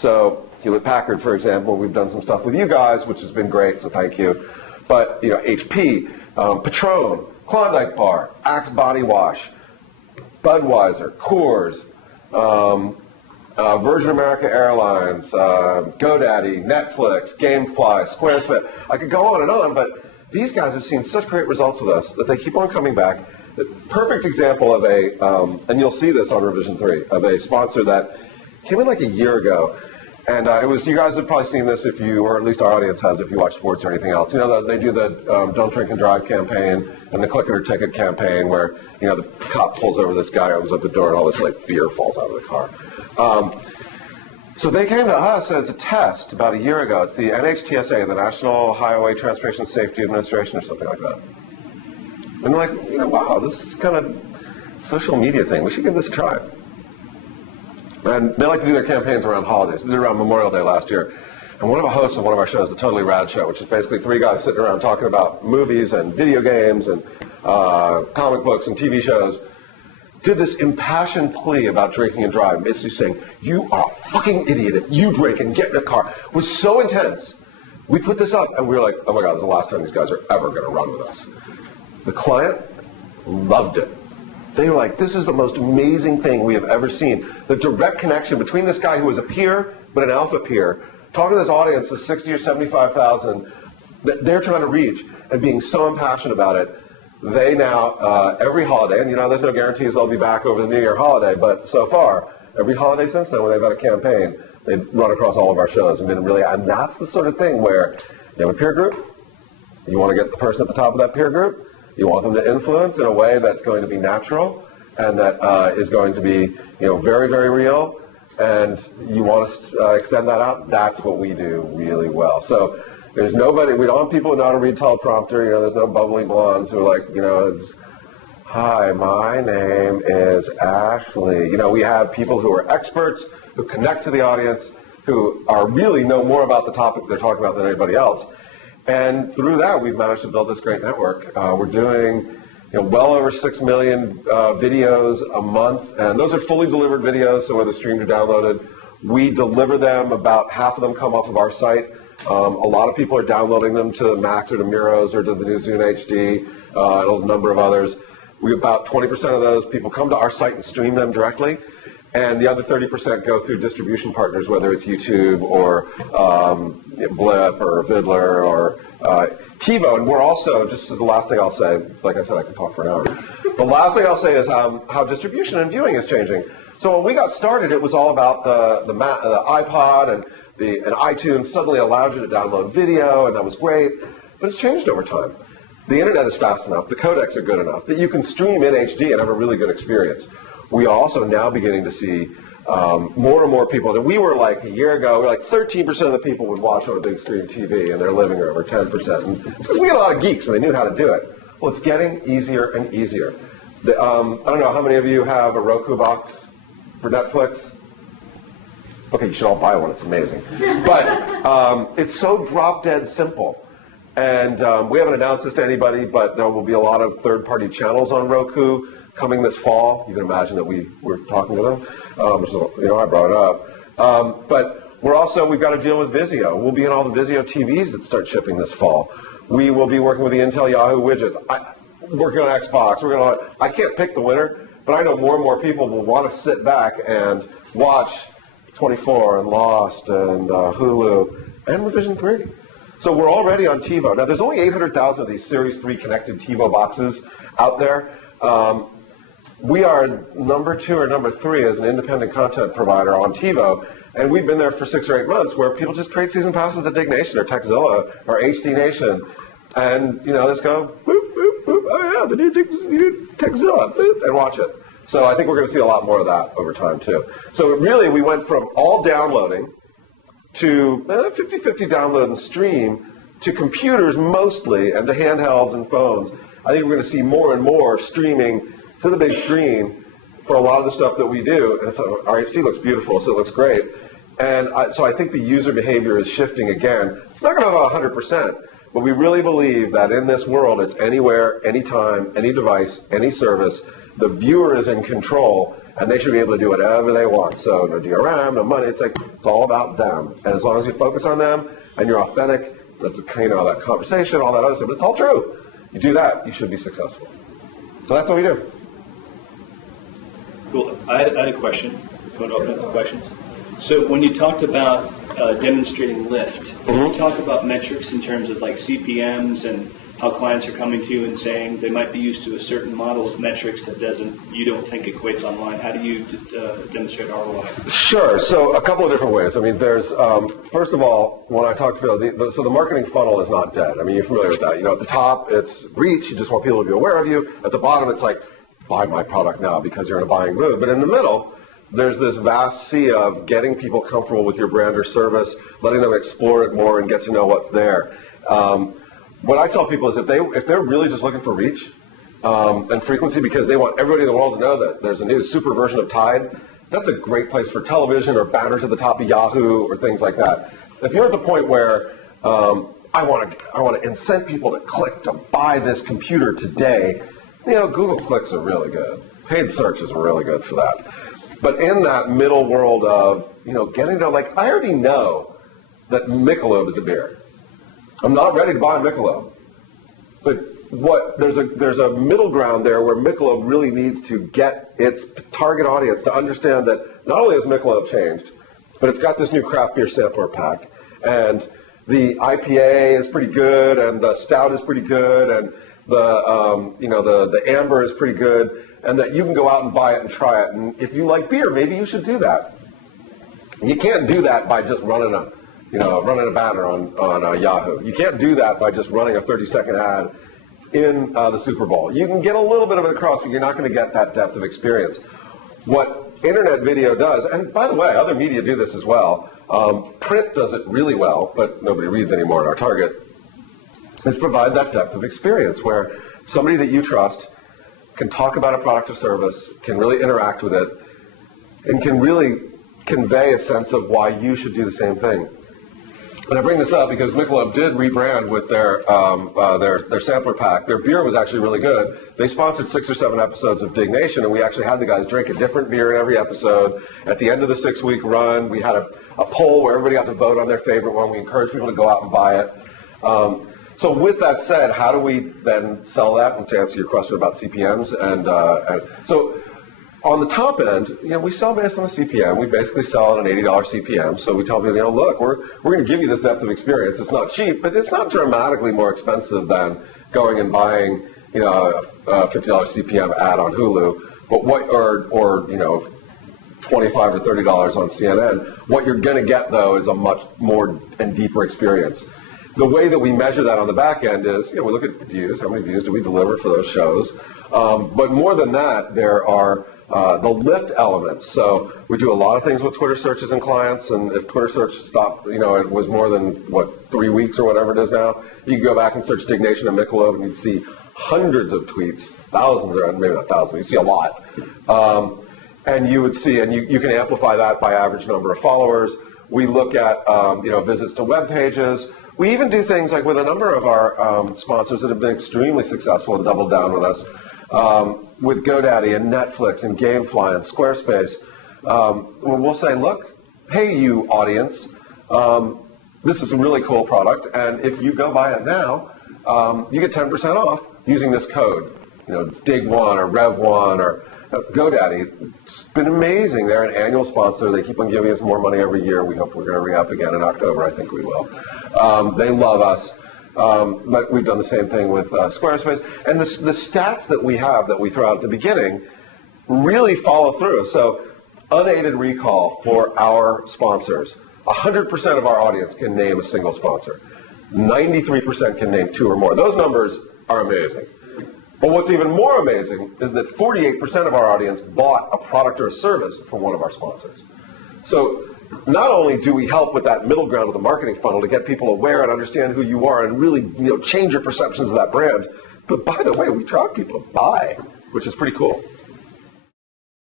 So Hewlett-Packard, for example, we've done some stuff with you guys, which has been great, so thank you. But HP, Patron, Klondike Bar, Axe Body Wash, Budweiser, Coors, Virgin America Airlines, GoDaddy, Netflix, GameFly, Squarespace. I could go on and on, but these guys have seen such great results with us that they keep on coming back. The perfect example of and you'll see this on Revision 3, of a sponsor that came in like a year ago. And it was, you guys have probably seen this if you, or at least our audience has if you watch sports or anything else. They do the Don't Drink and Drive campaign and the Click It or Ticket campaign where, the cop pulls over this guy, opens up the door, and all this beer falls out of the car. So they came to us as a test about a year ago. It's the NHTSA, the National Highway Transportation Safety Administration or something like that. And they're like, wow, this is kind of social media thing. We should give this a try. And they like to do their campaigns around holidays. They did it around Memorial Day last year. And one of the hosts of one of our shows, the Totally Rad Show, which is basically three guys sitting around talking about movies and video games and comic books and TV shows, did this impassioned plea about drinking and driving, basically saying, you are a fucking idiot if you drink and get in a car. It was so intense. We put this up and we were like, oh my God, this is the last time these guys are ever going to run with us. The client loved it. They were like, this is the most amazing thing we have ever seen. The direct connection between this guy who was a peer, but an alpha peer, talking to this audience of 60 or 75,000 that they're trying to reach and being so impassioned about it. They now, every holiday, and there's no guarantees they'll be back over the New Year holiday, but so far, every holiday since then when they've had a campaign, they've run across all of our shows and been really, and that's the sort of thing where you have a peer group, you want to get the person at the top of that peer group, you want them to influence in a way that's going to be natural and that is going to be, very, very real, and you want to extend that out. That's what we do really well. So there's nobody, we don't have people who know how to read teleprompter. There's no bubbly blondes who are like, it's, hi, my name is Ashley. We have people who are experts, who connect to the audience, who are really know more about the topic they're talking about than anybody else. And through that, we've managed to build this great network. We're doing well over 6 million videos a month, and those are fully delivered videos, so whether streamed or downloaded. We deliver them, about half of them come off of our site. A lot of people are downloading them to Macs or to Muros or to the new Zune HD, and a number of others. About 20% of those people come to our site and stream them directly. And the other 30% go through distribution partners, whether it's YouTube or Blip or Vidler or TiVo. And we're also, just the last thing I'll say, like I said, I can talk for an hour. The last thing I'll say is how distribution and viewing is changing. So when we got started, it was all about the iPod and iTunes suddenly allowed you to download video, and that was great. But it's changed over time. The internet is fast enough, the codecs are good enough, that you can stream in HD and have a really good experience. We are also now beginning to see more and more people. And we were like a year ago, we were like 13% of the people would watch on a big screen TV in their living room, or 10%. And it's because we had a lot of geeks and they knew how to do it. Well, it's getting easier and easier. I don't know, how many of you have a Roku box for Netflix? Okay, you should all buy one, it's amazing. But it's so drop dead simple. And we haven't announced this to anybody, but there will be a lot of third-party channels on Roku coming this fall. You can imagine that we were talking to them. So, I brought it up. But we've got to deal with Vizio. We'll be in all the Vizio TVs that start shipping this fall. We will be working with the Intel Yahoo widgets. Working on Xbox. I can't pick the winner, but I know more and more people will want to sit back and watch 24 and Lost and Hulu and Revision 3. So we're already on TiVo. Now, there's only 800,000 of these Series 3 connected TiVo boxes out there. We are number 2 or number 3 as an independent content provider on TiVo, and we've been there for 6 or 8 months where people just create season passes at Dignation or Texzilla or HD Nation, and just go, boop, boop, boop, oh yeah, the new Texzilla, boop, and watch it. So I think we're going to see a lot more of that over time too. So really, we went from all downloading to 50-50 download and stream to computers mostly and to handhelds and phones. I think we're going to see more and more streaming to the big screen for a lot of the stuff that we do. And our HD looks beautiful, so it looks great. And so I think the user behavior is shifting again. It's not going to have 100%, but we really believe that in this world, it's anywhere, anytime, any device, any service. The viewer is in control, and they should be able to do whatever they want. So no DRM, no money. It's like it's all about them. And as long as you focus on them and you're authentic, that's kind of that conversation, all that other stuff. But it's all true. You do that, you should be successful. So that's what we do. Cool. I had a question. If you want to open up the questions. So when you talked about demonstrating lift, can you talk about metrics in terms of like CPMs and how clients are coming to you and saying they might be used to a certain model of metrics that you don't think equates online? How do you demonstrate ROI? Sure. So a couple of different ways. I mean, there's, first of all, when I talk to people, so the marketing funnel is not dead. I mean, you're familiar with that. You know, at the top, it's reach. You just want people to be aware of you. At the bottom, it's like, buy my product now because you're in a buying mood. But in the middle, there's this vast sea of getting people comfortable with your brand or service, letting them explore it more and get to know what's there. What I tell people is if they're really just looking for reach and frequency because they want everybody in the world to know that there's a new super version of Tide, that's a great place for television or banners at the top of Yahoo or things like that. If you're at the point where I want to incent people to click to buy this computer today, you know, Google clicks are really good. Paid search is really good for that. But in that middle world of, you know, getting to, like, I already know that Michelob is a beer. I'm not ready to buy Michelob. But there's a middle ground there where Michelob really needs to get its target audience to understand that not only has Michelob changed, but it's got this new craft beer sampler pack. And the IPA is pretty good, and the stout is pretty good, and the amber is pretty good, and that you can go out and buy it and try it. And if you like beer, maybe you should do that. You can't do that by just running a banner on Yahoo. You can't do that by just running a 30-second ad in the Super Bowl. You can get a little bit of it across, but you're not going to get that depth of experience. What internet video does, and by the way, other media do this as well, print does it really well, but nobody reads anymore in our target, is provide that depth of experience where somebody that you trust can talk about a product or service, can really interact with it, and can really convey a sense of why you should do the same thing. And I bring this up because Michelob did rebrand with their sampler pack. Their beer was actually really good. They sponsored 6 or 7 episodes of Dig Nation, and we actually had the guys drink a different beer in every episode. At the end of the 6-week run, we had a poll where everybody got to vote on their favorite one. We encouraged people to go out and buy it. So with that said, how do we then sell that? And to answer your question about CPMs, so on the top end, you know, we sell based on the CPM. We basically sell at an $80 CPM. So we tell people, you know, look, we're going to give you this depth of experience. It's not cheap, but it's not dramatically more expensive than going and buying, you know, a $50 CPM ad on Hulu, but or you know, $25 or $30 on CNN. What you're going to get though is a much more and deeper experience. The way that we measure that on the back end is, you know, we look at views. How many views do we deliver for those shows? But more than that, there are the lift elements. So we do a lot of things with Twitter searches and clients, and if Twitter search stopped, you know, it was more than, 3 weeks or whatever it is now, you can go back and search Dig Nation and Michelob, and you'd see hundreds of tweets, thousands, or maybe not thousands, you see a lot. And you would see, and you can amplify that by average number of followers. We look at, visits to web pages. We even do things like with a number of our sponsors that have been extremely successful and doubled down with us. With GoDaddy and Netflix and Gamefly and Squarespace, we'll say, look, hey, you audience, this is a really cool product, and if you go buy it now, you get 10% off using this code, you know, Dig1 or Rev1 or GoDaddy. It's been amazing. They're an annual sponsor. They keep on giving us more money every year. We hope we're going to re-up again in October. I think we will. They love us. But we've done the same thing with Squarespace. And the stats that we have that we throw out at the beginning really follow through. So unaided recall for our sponsors. 100% of our audience can name a single sponsor. 93% can name 2 or more. Those numbers are amazing. But what's even more amazing is that 48% of our audience bought a product or a service from one of our sponsors. So not only do we help with that middle ground of the marketing funnel to get people aware and understand who you are and really, change your perceptions of that brand, but by the way, we drive people to buy, which is pretty cool.